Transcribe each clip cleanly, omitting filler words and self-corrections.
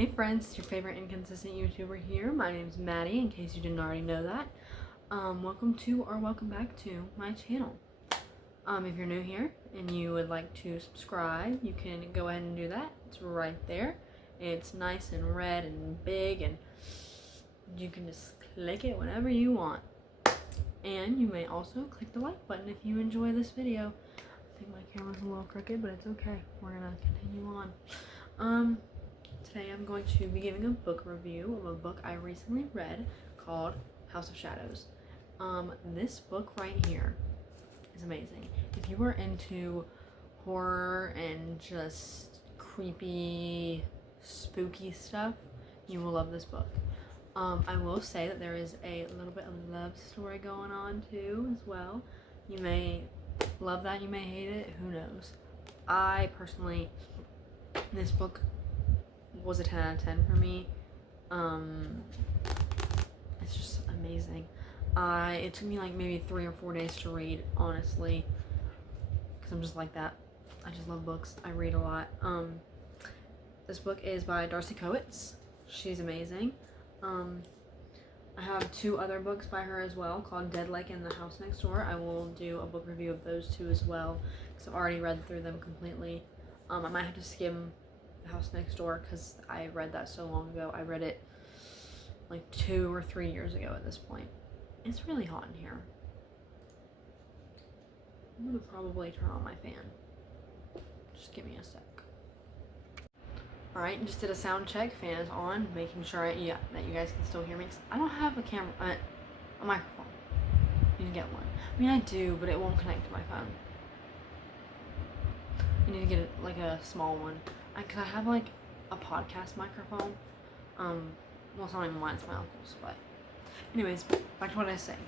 Hey friends, it's your favorite inconsistent YouTuber here. My name's Maddie, in case you didn't already know that. Welcome to or welcome back to my channel. If you're new here and you would like to subscribe, you can go ahead and do that. It's right there. It's nice and red and big, and you can just click it whenever you want. And you may also click the like button if you enjoy this video. I think my camera's a little crooked, but it's okay. We're gonna continue on. Today I'm going to be giving a book review of a book I recently read called House of Shadows. This book right here is amazing. If you are into horror and just creepy, spooky stuff, you will love this book. I will say that there is a little bit of a love story going on too as well. You may love that, you may hate it, who knows. I personally, this book was a 10 out of 10 for me. It's just amazing. It took me like maybe 3 or 4 days to read, honestly, because I'm just like that. I just love books. I read a lot. This book is by Darcy Coates. She's amazing. I have 2 other books by her as well, called Dead Lake and The House Next Door. I will do a book review of those 2 as well, because I've already read through them completely. I might have to skim The House Next Door because I read that so long ago. I read it like 2 or 3 years ago at this point. It's really hot in here. I'm gonna probably turn on my fan. Just give me a sec. Alright, just did a sound check. Fan is on, making sure that you guys can still hear me. I don't have a camera, a microphone. I need to get one. I mean, I do, but it won't connect to my phone. I need to get like a small one. Cause I have like a podcast microphone. Well, it's not even mine, it's my uncle's, but anyways, back to what I was saying.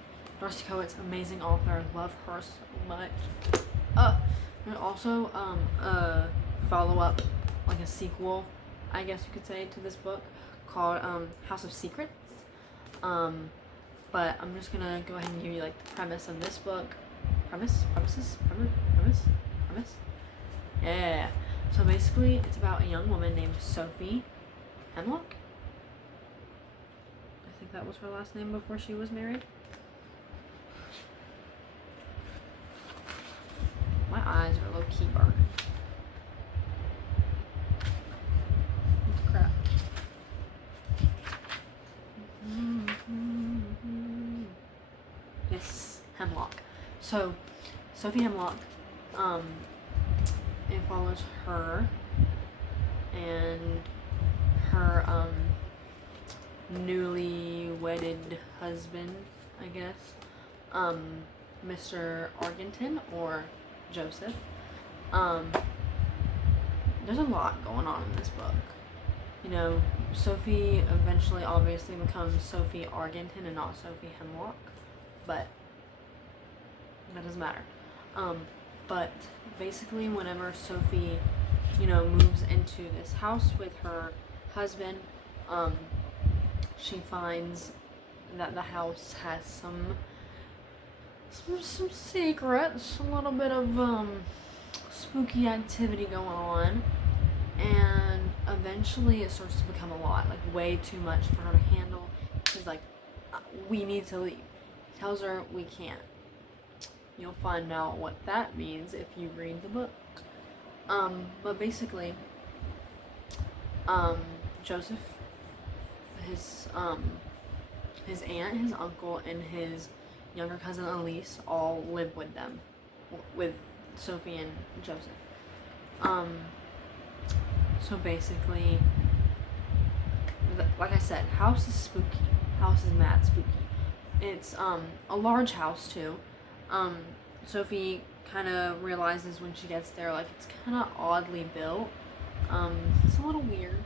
Darcy Coates, amazing author, love her so much. And also, a follow-up, like a sequel, I guess you could say, to this book called, House of Secrets. But I'm just gonna go ahead and give you like the premise of this book. Premise? Yeah. So basically, it's about a young woman named Sophie Hemlock. I think that was her last name before she was married. My eyes are low-key burning. What the crap? Yes, Hemlock. So, Sophie Hemlock, it follows her and her newly wedded husband, I guess, Mr. Argenton or Joseph. There's a lot going on in this book. You know, Sophie eventually obviously becomes Sophie Argenton and not Sophie Hemlock, but that doesn't matter. But basically whenever Sophie, you know, moves into this house with her husband, she finds that the house has some secrets, a little bit of spooky activity going on, and eventually it starts to become a lot, like way too much for her to handle. She's like, we need to leave. He tells her we can't. You'll find out what that means if you read the book. But basically, Joseph, his aunt, his uncle, and his younger cousin Elise all live with them, with Sophie and Joseph. So basically, like I said, house is spooky. House is mad spooky. It's a large house too. Sophie kind of realizes when she gets there, like, it's kind of oddly built. It's a little weird,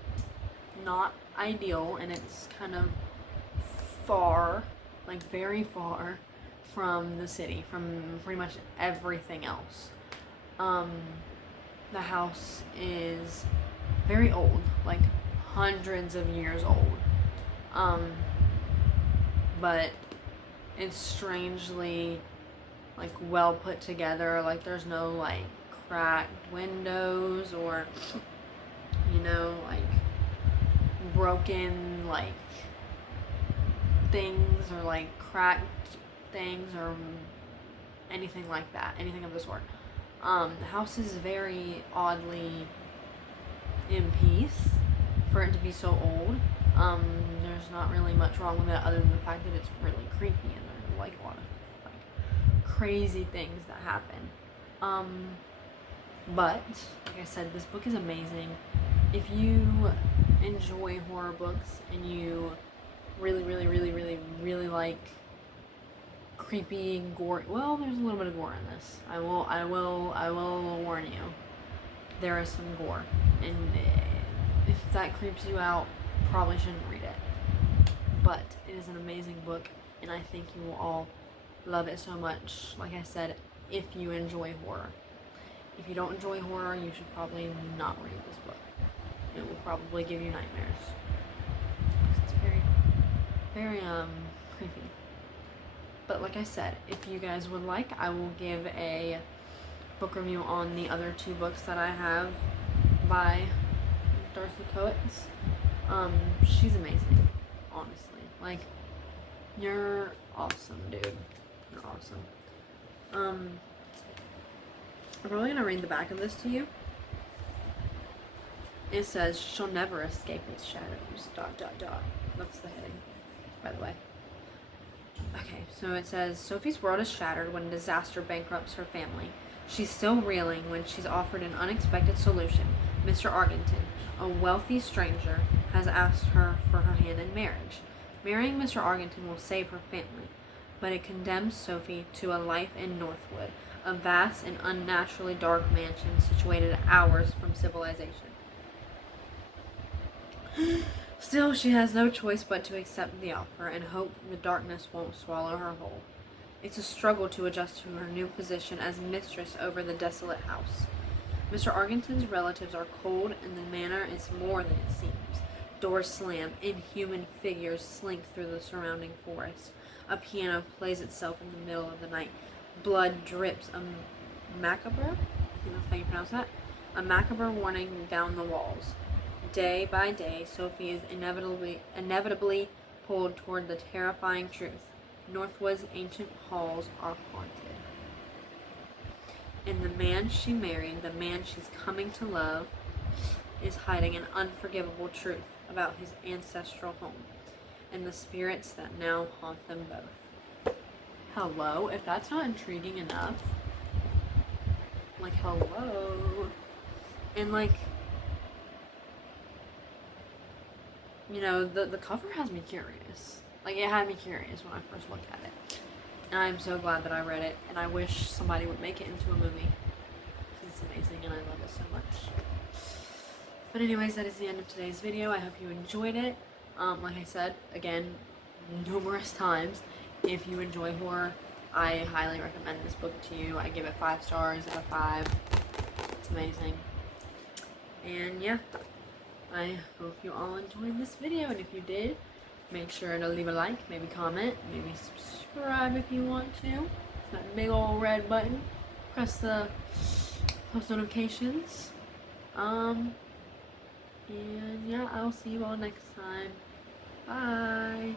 not ideal, and it's kind of far, like very far from the city, from pretty much everything else. The house is very old, like hundreds of years old. But it's strangely like well put together. Like there's no like cracked windows or, you know, like broken, like, things or like cracked things or anything like that, anything of the sort. The house is very oddly in peace for it to be so old. There's not really much wrong with it other than the fact that it's really creepy and there's like a lot of like crazy things that happen. But like I said, this book is amazing. If you enjoy horror books and you really like creepy gore, well, there's a little bit of gore in this. I will warn you. There is some gore, and if that creeps you out, probably shouldn't read it. But it is an amazing book, and I think you will all love it so much. Like I said, if you enjoy horror. If you don't enjoy horror, you should probably not read this book. It will probably give you nightmares. It's very creepy. But like I said, if you guys would like, I will give a book review on the other 2 books that I have by Darcy Coates. She's amazing, honestly. Like, you're awesome, dude. You're awesome. I'm probably gonna read the back of this to you. It says, "She'll never escape its shadows, ... That's the heading, by the way. Okay, so it says, Sophie's world is shattered when disaster bankrupts her family. She's still reeling when she's offered an unexpected solution. Mr. Argenton, a wealthy stranger, has asked her for her hand in marriage. Marrying Mr. Argenton will save her family, but it condemns Sophie to a life in Northwood, a vast and unnaturally dark mansion situated hours from civilization. Still, she has no choice but to accept the offer and hope the darkness won't swallow her whole. It's a struggle to adjust to her new position as mistress over the desolate house. Mr. Argenton's relatives are cold, and the manor is more than it seems. Doors slam, inhuman figures slink through the surrounding forest. A piano plays itself in the middle of the night. Blood drips a macabre, I think that's how you pronounce that, a macabre warning down the walls. Day by day, Sophie is inevitably pulled toward the terrifying truth. Northwood's ancient halls are haunted. And the man she married, the man she's coming to love, is hiding an unforgivable truth about his ancestral home and the spirits that now haunt them both. Hello? If that's not intriguing enough, like, hello. And, like, you know, the cover has me curious. Like, it had me curious when I first looked at it. And I'm so glad that I read it, and I wish somebody would make it into a movie. It's amazing, and I love it so much. But anyways, that is the end of today's video. I hope you enjoyed it. Like I said, again, numerous times, if you enjoy horror, I highly recommend this book to you. I give it 5 stars out of 5. It's amazing. And yeah, I hope you all enjoyed this video, and if you did, make sure to leave a like, maybe comment, maybe subscribe if you want to. That big old red button. Press the post notifications. And yeah, I'll see you all next time. Bye.